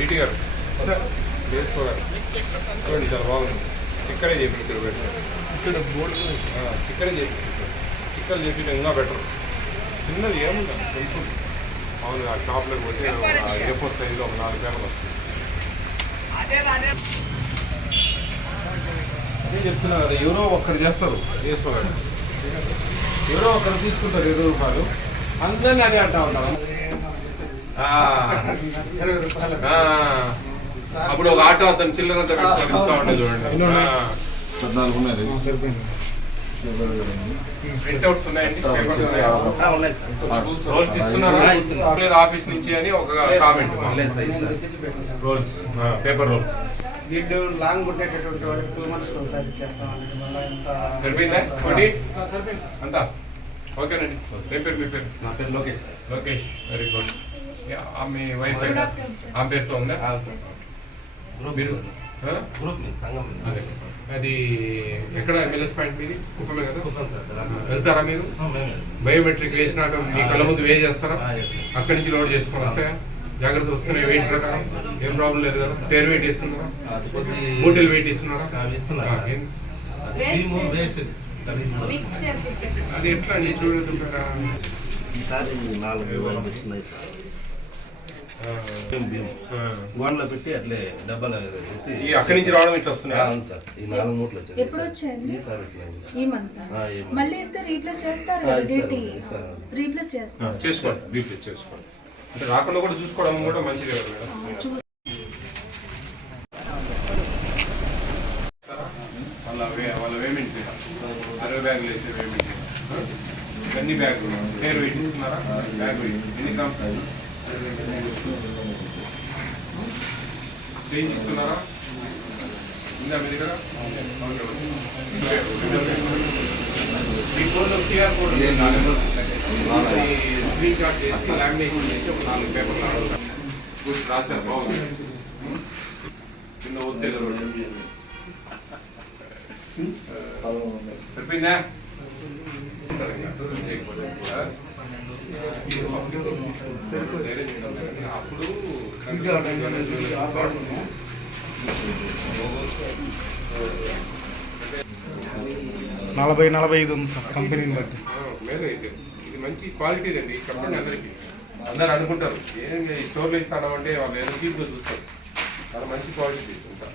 DT గారు చేసుకోగారు చూడండి, చాలా బాగుంది. చిక్కడే చేపించారు ఇక్కడ బోర్డు చిక్కడే చేపించారు. చిక్కలు చేపించడం ఇంకా బెటర్. చిన్నది ఏముంది సింపుల్. అవును, ఆ షాప్లోకి పోతే ఏ4 సైజులో ఒక 4 పేపర్లు వస్తుంది. అదే చెప్తున్నా కదా, ఎవరో ఒక్కరు చేస్తారు చేసుకోగారు. ఎవరో ఒకరు తీసుకుంటారు 20 రూపాయలు, అందరినీ అదే అంటా ఉంటారు. అప్పుడు ఒక ఆటో అతను చిల్లరంతా ఇస్తా ఉంటే చూడండి. 14 ఉన్నది. ప్రింట్అవుట్స్ ఉన్నాయండి, రోల్స్ ఇస్తున్నారా ఆఫీస్ నుంచి అని ఒక కామెంట్. రోల్స్, పేపర్ రోల్స్ వీళ్ళు లాంగ్ ఉండేటటువంటి వాళ్ళకి 2 months ఒకసారి ఇచ్చేస్తామండి. మళ్ళీ ఎంత సరిపోయిందా ఒకటి అంతా? ఓకేనండి. మీ పేరు? నా పేరు లోకేష్. Lokesh, very good. మీ వైఫ్ పేరు ఆమె పేరుతో ఉందా? మీరు అదే అది ఎక్కడ ఎమ్మెల్యేస్ పాయింట్ మీది? కుప్పమే కదా? వెళ్తారా మీరు? బయోమెట్రిక్ వేసినాక మీ కళ్ళ ముందు వే చేస్తారా? అక్కడి నుంచి లోడ్ చేసుకొని వస్తాయా? జాగ్రత్త వస్తున్నాయి వెయిట్ ప్రకారం? ఏం ప్రాబ్లం లేదు కదా? పేరు వెయిట్ ఇస్తున్నారా? మూటలు వెయిట్ ఇస్తున్నారా? అది ఎట్లా అండి చూడుతుంటారా? గోన్లో పెట్టి అట్లే డబ్బాలు అక్కడి నుంచి రావడం ఇట్లా వస్తున్నాయి. అవును సార్, ఈ 4 మూటలు వచ్చాయి. ఎప్పుడు వచ్చాయండి? సార్ ఇట్లా ఈ మంత్ మళ్ళీ ఇస్తే రీప్లేస్ చేస్తారు కదా? డీటీ రీప్లేస్ చేస్తారు. చేసుకోండి, రీప్లేస్ చేసుకోండి. అంటే రాకుండా కూడా చూసుకోవడం కూడా మంచిది కదా మేడం. వాళ్ళ పేమెంట్ 60 బ్యాగులు వేసే పేమెంట్ అన్ని బ్యాగులు పేరు వెయిట్ ఇస్తున్నారా? బ్యాగ్ వెయిట్ ఎన్ని గ్రామ్స్ చేంజ్ ఇస్తున్నారా? ఉందా మీ దగ్గర? మీ ఫోన్లో క్యూఆర్ కోడ్ స్క్రీన్ షాట్ చేసి లామినేషన్ చేసి ఒక 4 పేపర్లు గుడ్ రాశారు, బాగుంది. చిన్న ఒత్తిడి సరిపోయిందా? అప్పుడు 40-45 ఉంది సార్ కంపెనీని బట్టి. మేలు అయితే ఇది మంచి క్వాలిటీ అండి. కంపెనీ అందరూ అనుకుంటారు ఏం స్టోర్లో ఇస్తాను అంటే వాళ్ళు ఏదో చీప్గా చూస్తారు. చాలా మంచి క్వాలిటీ ఇంకా.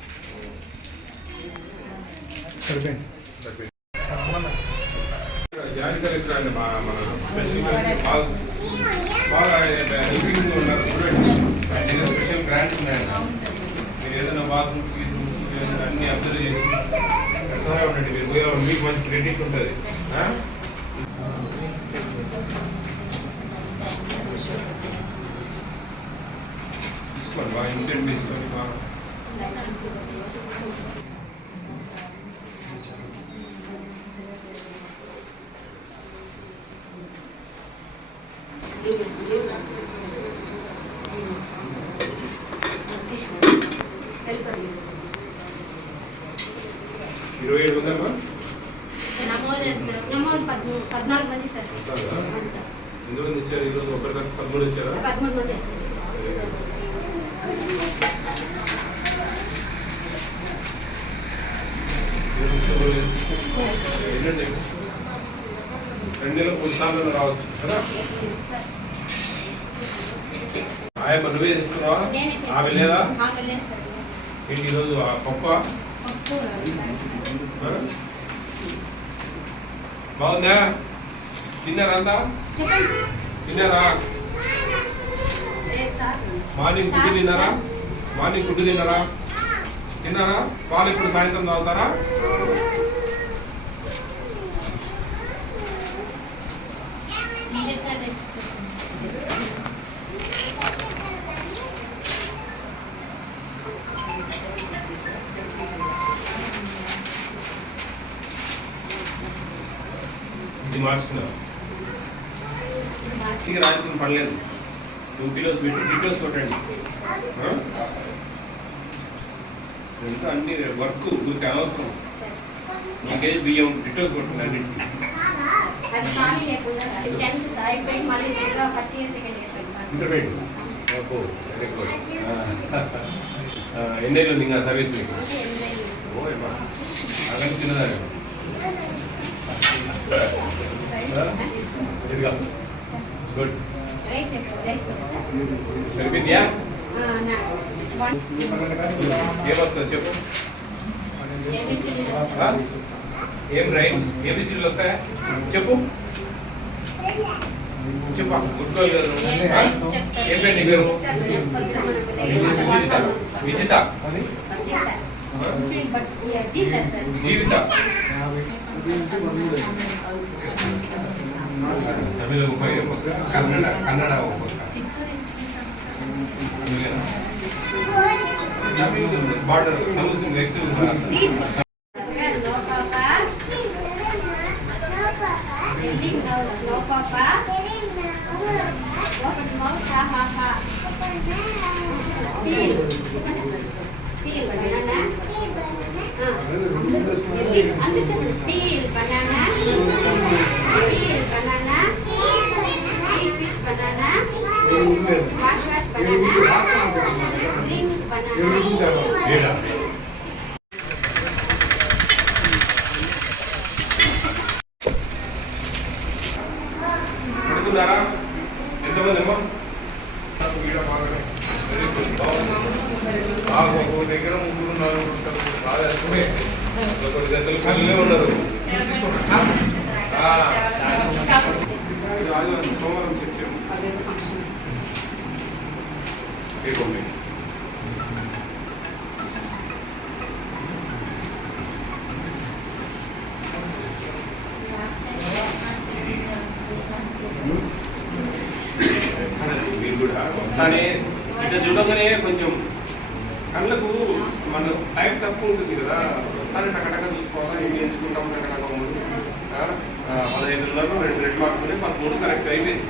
సరిపోయింది. జాయిన్ కలెక్టర్ అండి మన బాగా ఇంప్రూవింగ్ ఉన్నారు. స్పెషల్ గ్రాంట్స్ ఉన్నాయండి. మీరు ఏదైనా బాత్రూమ్స్ అన్ని అబ్జర్వ్ చేసి పెడతానే ఉండండి. మీరు మీకు మంచి క్రెడిట్ ఉంటుంది. తీసుకోండి, బాగా ఇన్సెంట్ తీసుకొని బాగా. ఇరవై 27 ఉందమ్మా? నమోదు 14 మంది సార్. ఎంతమంది ఇచ్చారు ఈరోజు? ఒకరి 13 ఇచ్చారా? 13 మంది. ఏంటండి 2 నెలలు 3 సార్లు రావచ్చు కదా? ఆయమ్మ నువ్వే చేస్తున్నావా? ఆమె లేదా? ఏంటి ఈరోజు పప్పు బాగుందా? తిన్నారా అంతా? తిన్నారా? మార్నింగ్ ఫుడ్ తిన్నారా? మార్నింగ్ ఫుడ్ తిన్నారా? తిన్నారా? పాలు ఇప్పుడు సాయంత్రం తాగుతారా? ఇది మార్చుకున్నారు. ఇది రాజకీయం పడలేదు. 2 కిలోస్ పెట్టి డీటెయిల్స్ కొట్టండి. ఇంకా అన్ని వర్క్ ఊరికి అనవసరం. 1 కేజీ బియ్యం డీటెయిల్స్ కొట్టండి అన్నింటికి. ఇంటర్మీడియట్ ఓహో వెరీ గుడ్. ఎన్నేళ్ళు ఉంది ఇంకా సర్వీస్ మీకు? ఓ ఏమా అక్కడ చిన్నదాన్ని ఇదిగా గుడ్ సరిపోయిందియా? ఏమొస్తుంది చెప్పు. ఏం రైమ్స్ ఏబిసిడీలు వస్తాయా చెప్పు చెప్పా గుర్తుకోవాలి కదా నువ్వు. ఏం పేరు నీ పేరు? Vijitha. Jeevitha. Tamil Kannada Kannada border next No papa. Open mouth, ha ha ha. Peel. Peel banana. Peel banana. Peel banana. Piece banana. Wash banana. Green banana. ఎంతమంది అమ్మా? ఒక్కొక్క దగ్గర 3-4 ఉంటారు. బాగా కొన్ని దగ్గర ఖాళీనే ఉండరు. సోమవారం తెచ్చాము. మీరు కూడా కానీ ఇట్లా చూడగానే కొంచెం కళ్ళకు మన టైం తక్కువ ఉంటుంది కదా. కానీ టకటక చూసుకోవాలా, ఏం ఎంచుకుంటాం టకటక 15 2 మార్క్స్ 13 కరెక్ట్ అయిపోయింది.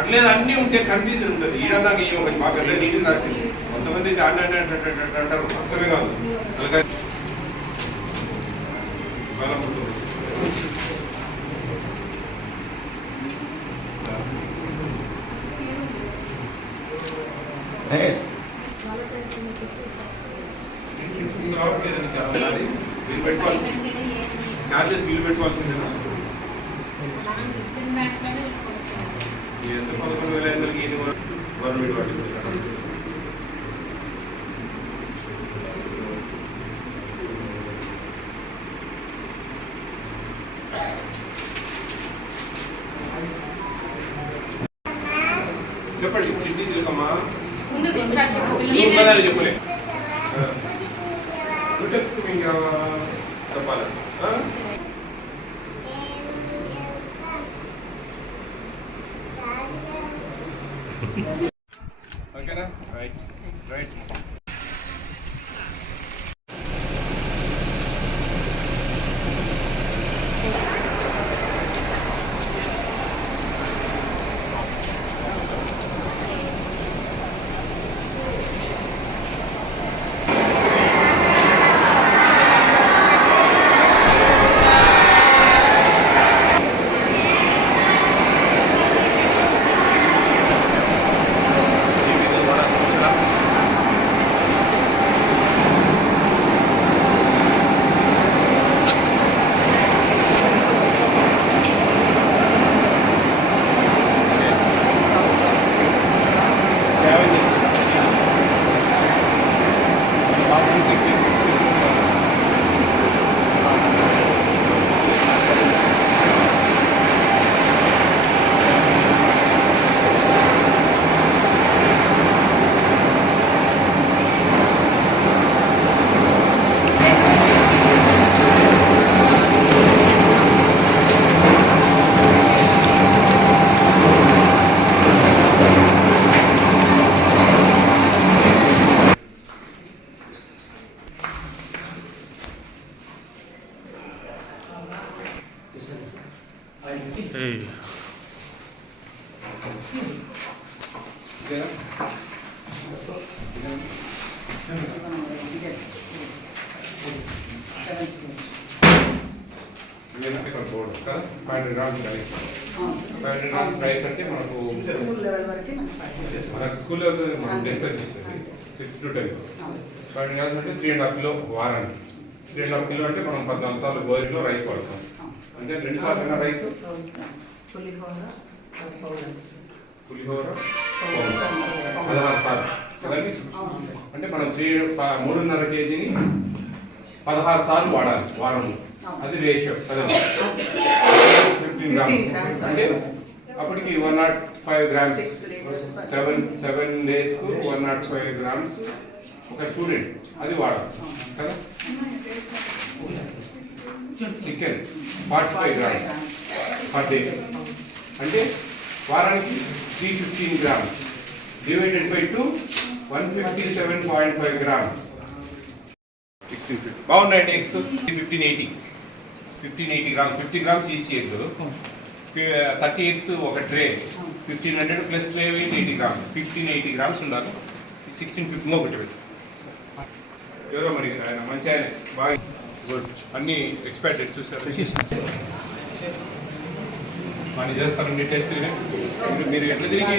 అట్లేదు అన్నీ ఉంటే కన్ఫ్యూజన్ ఉంటుంది. ఈడ నాకు ఈ ఒక మా పెద్ద నీటి రాసింది. కొంతమంది అంటారు అర్థమే కాదు. అలాగే బలం ఉంటుంది. వీళ్ళు పెట్టుకోవాలి, చార్జెస్ వీళ్ళు పెట్టుకోవాల్సిందే. ఎంత 11,500కి ఇది గవర్నమెంట్ వాటికి చెప్పండి. చిట్టి చిలకమ్మా చెప్పలే ఇంకా చెప్పాలి. ఓకేనా? Right right. బోర్డు కదా 500 గ్రామ్స్ రైస్. 500 గ్రామ్స్ రైస్ అంటే మనకు లెవెల్ వరకు మనం ప్యాకేజ్ చేస్తాం. మనకు స్కూల్ లెవెల్ మనం డిస్కస్ చేసేది 6 to 10. అవును సార్. వాటి అంటే 3.5 కిలో వారానికి. 3.5 కిలో అంటే మనం 14 సార్లు గోధుమలో రైస్ వాడతాం. అంటే 2 సార్లు రైస్ అవును సార్. పులిహోర పౌడర్. పులిహోర 16 సార్లు కదండి. అవును సార్. అంటే మనం 3.5 కేజీని 16 సార్లు వాడాలి వారంలో. అది రేషియో కదండి. 15 గ్రామ్స్ అంటే అప్పటికి 105 గ్రామ్స్. 7 డేస్కు 105 గ్రామ్స్ ఒక స్టూడెంట్ అది వాడాలి కదా. చికెన్ 45 గ్రామ్స్ పర్ డే అంటే వారానికి 315 గ్రామ్స్ డివైడెడ్ బై 2 157.5 గ్రామ్స్. 1650 బాగున్నాయండి. Eggs 1580 grams 50 grams each egg. 30 eggs ఒక tray 1500 plus tray weight 80 grams 1580 grams ఉండాలి. 1650 ఒకటి పెట్టు. ఎవరో మరి ఆయన మంచి ఆయన బాగా గుడ్ అన్ని ఎక్స్పెక్టెడ్ చూసారు. పని చేస్తారండి టెస్ట్. మీరు ఎట్లా తిరిగి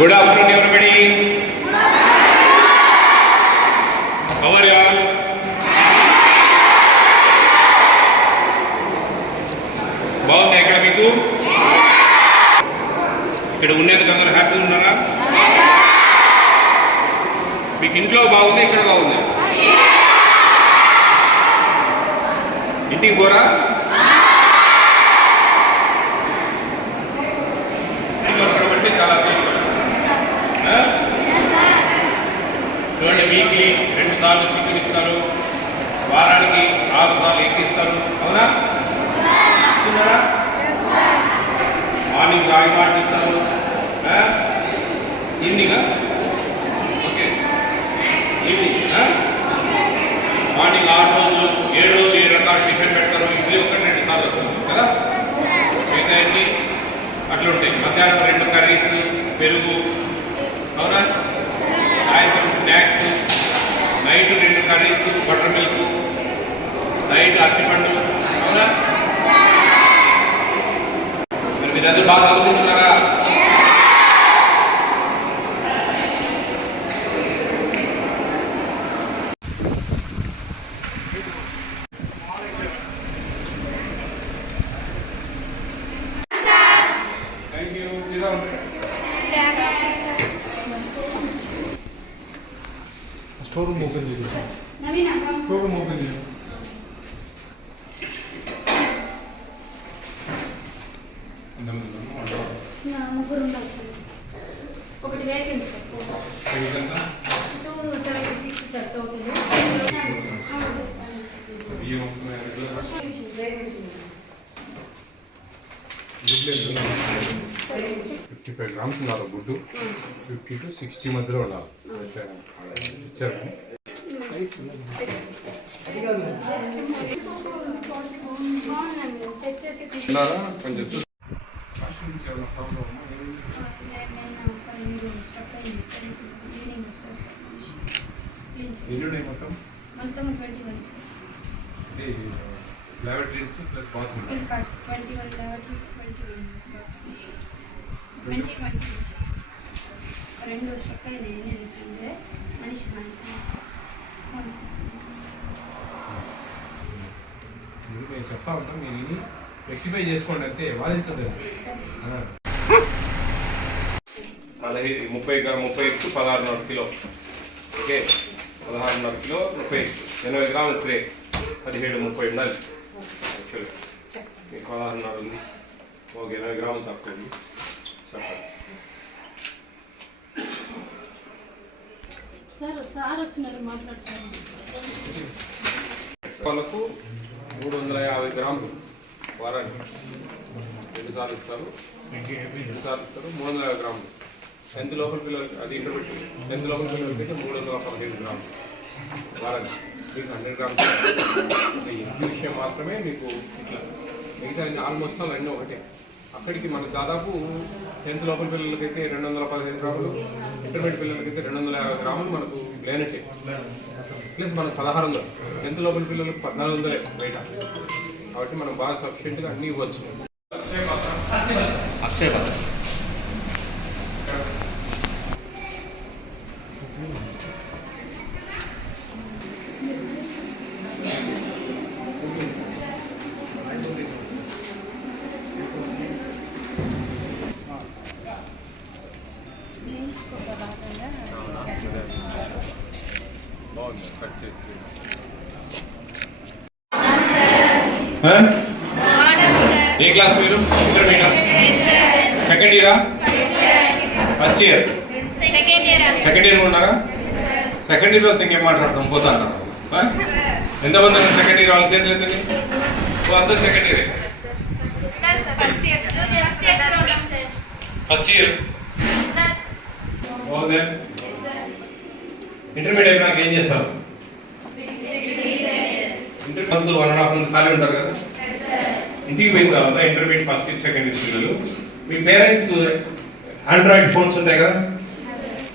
Good afternoon, everybody. How are you all? బాగుంది ఎక్కడ మీకు? ఇక్కడ ఉండేందుకు అందరూ హ్యాపీగా ఉన్నారా? మీకు ఇంట్లో బాగుంది, ఇక్కడ బాగుంది? ఇంటికి పోరా? ఇంటి చాలా చూడండి, వీక్లీ 2 సార్లు చికెన్ ఇస్తారు, వారానికి 6 సార్లు ఎక్కిస్తారు. అవునా? మార్నింగ్ రాగి మాటలు ఇస్తారు. ఈవినింగ్ ఓకే ఈవినింగ్ మార్నింగ్ 6 రోజులు 7 రోజులు 7 రకాల టిఫిన్ పెడతారు. ఇడ్లీ 1-2 సార్లు వస్తుంది కదా. మిగతా అన్ని అట్లా ఉంటాయి. మధ్యాహ్నం 2 కర్రీస్ పెరుగు. అవునా? సాయంత్రం snacks. Night 2 curries butter milk. Night అరటిపండు. అవునా? మరి మీరందరూ బాగా చదువుకుంటున్నారా? స్టోర్ రూమ్ ఓపెన్ చేయండి. స్టోర్ రూమ్ ఓపెన్ చేయండి. ముగ్గురు ఉండాలి సార్. ఒకటి వేకెంట్ సార్ పోస్ట్ 276 సెట్ అవుతుంది. 55 గ్రామ్స్ ఉండాలి గుడ్డు. 50 to 60 మధ్యలో ఉండాలి. ఇచ్చారు కొంచెం మొత్తం 21 sir. Laboratories plus bathroom. 21 laboratories 21 bathrooms 20 2 struck అయినాయి. నేను సండే మనిషి సాయంత్రం ఫోన్ చేస్తాను. నేను చెప్తా ఉంటాం, మీరు రెక్టిఫై చేసుకోండి అంతే, వాదించదు. 30 16.5 కిలో. ఓకే, 16.5 కిలో 30 80 గ్రాముల ట్రే 17-30 ఉండాలి. యాక్చువల్లీ మీకు 16.5 ఉంది, ఒక 80 గ్రాములు తక్కువ ఉంది. చెప్పండి సార్. సార్ వచ్చినారు మాట్లాడుతున్నారు. వాళ్ళకు 350 గ్రాములు వారానికి 2 సార్లు ఇస్తారు 350 గ్రాములు. 10th లోపల పిల్లలకి అది ఇంటర్మీడియట్ 10th లోపల పిల్లలకి అయితే 315 గ్రాములు వారానికి. మీకు 100 గ్రామ్స్ ఈ విషయం మాత్రమే మీకు ఇట్లా. మిగతా ఆల్మోస్ట్ అన్నీ ఒకటే. అక్కడికి మనకు దాదాపు 10th లోపల పిల్లలకైతే 215 గ్రాములు, ఇంటర్మీడియట్ పిల్లలకైతే 250 గ్రాములు మనకు లేనట్టే. ప్లస్ మనకు 1600, 10th లోపల పిల్లలకు 1400 బయట. కాబట్టి మనం బాగా సఫిషియెంట్గా అన్నీ ఇవ్వచ్చు. అక్షయ పాత్ర బాగుంది కట్ చేసి. ఏ క్లాస్ మీరు? ఇంటర్మీడియట్, సెకండ్ ఇయరా, ఫస్ట్ ఇయర్, సెకండ్ ఇయర్ ఉన్నారా? సెకండ్ ఇయర్ వస్తే ఇంకేం మాట్లాడతాం పోతాను. ఎంతమంది సెకండ్ ఇయర్ వాళ్ళ చేతులు ఎత్తండి. అందరు second year. First year intermediate అయిపోయినాక ఏం చేస్తారు? ఇంటర్మీడియట్ 1.5 మంత్ ఖాళీ ఉంటారు కదా. ఇంటికి పోయిన తర్వాత intermediate first year second year పిల్లలు, మీ పేరెంట్స్ ఆండ్రాయిడ్ ఫోన్స్ ఉంటాయి కదా,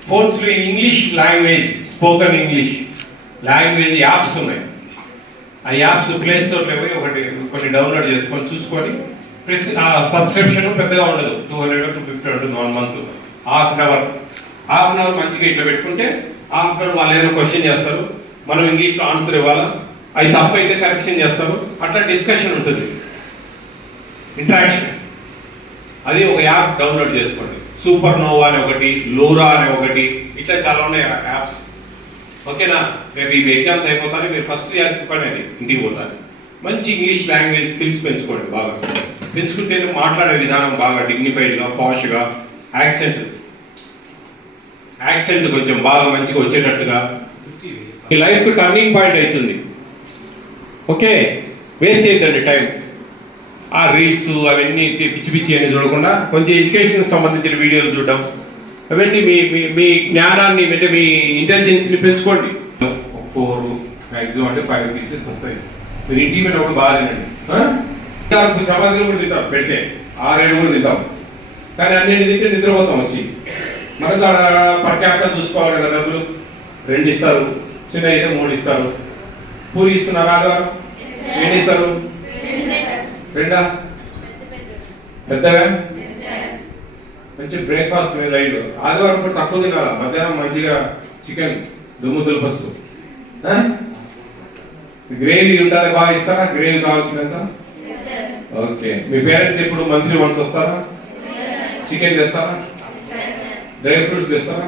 ఫోన్స్లో English language, spoken English language apps ఉన్నాయి. ఆ యాప్స్ ప్లే స్టోర్లో పోయి కొన్ని డౌన్లోడ్ చేసుకొని చూసుకొని సబ్స్క్రిప్షన్ పెద్దగా ఉండదు, 200 to 250 ఉంటుంది 1 month. హాఫ్ అన్ అవర్ మంచిగా ఇట్లా పెట్టుకుంటే హాఫ్ అన్ అవర్ వాళ్ళు ఏదైనా క్వశ్చన్ చేస్తారు, మనం ఇంగ్లీష్లో ఆన్సర్ ఇవ్వాలా, అది తప్పు అయితే కరెక్షన్ చేస్తారు. అట్లా డిస్కషన్ ఉంటుంది, ఇంటరాక్షన్. అది ఒక యాప్ డౌన్లోడ్ చేసుకోండి. సూపర్ నోవా అని ఒకటి, లోరా అని ఒకటి, ఇట్లా చాలా ఉన్నాయి యాప్స్. ఓకేనా? రేపు ఇవి ఎగ్జామ్స్ అయిపోతానే మీరు ఫస్ట్ పని అది ఇంటికి పోతాను. మంచి ఇంగ్లీష్ లాంగ్వేజ్ స్కిల్స్ పెంచుకోండి. బాగా పెంచుకుంటే మాట్లాడే విధానం బాగా డిగ్నిఫైడ్గా, పాష్గా, యాక్సెంట్ కొంచెం బాగా మంచిగా వచ్చేటట్టుగా మీ లైఫ్కి టర్నింగ్ పాయింట్ అవుతుంది. ఓకే, వేస్ట్ చేయొద్దండి టైం. ఆ రీల్స్ అవన్నీ పిచ్చి పిచ్చి అని చూడకుండా కొంచెం ఎడ్యుకేషన్కి సంబంధించిన వీడియోలు చూడడం, అవన్నీ మీ జ్ఞానాన్ని అంటే మీ ఇంటెలిజెన్స్ని పెంచుకోండి. 4 మ్యాక్సిమం అంటే 5 పీసెస్ వస్తాయి. మీరు ఇంటికి పోయినప్పుడు బాగా తినండి. చపాతీలు కూడా తింటాం, పెడితే 6-7 కూడా తింటాం. కానీ అన్నింటి తింటే నిద్రపోతాం వచ్చి. మనకు పర్ క్యాపిటల్ చూసుకోవాలి కదా, డబ్బులు 2 ఇస్తారు, చిన్న అయితే 3 ఇస్తారు. పూరి ఇస్తున్నారు ఆదివారం, ఎన్ని ఇస్తారు? 2 పెద్దగా మంచి బ్రేక్ఫాస్ట్ మీరు రైలు. ఆదివారం కూడా తక్కువ తినాలి, మధ్యాహ్నం మంచిగా చికెన్ దుమ్ము దులపచ్చు. గ్రేవీ ఉంటారా? బాగా ఇస్తారా గ్రేవీ కావాల్సినంత? ఓకే. మీ పేరెంట్స్ ఎప్పుడు మంత్లీ వన్స్ వస్తారా? చికెన్ తెస్తారా? Dry fruits తెస్తారా?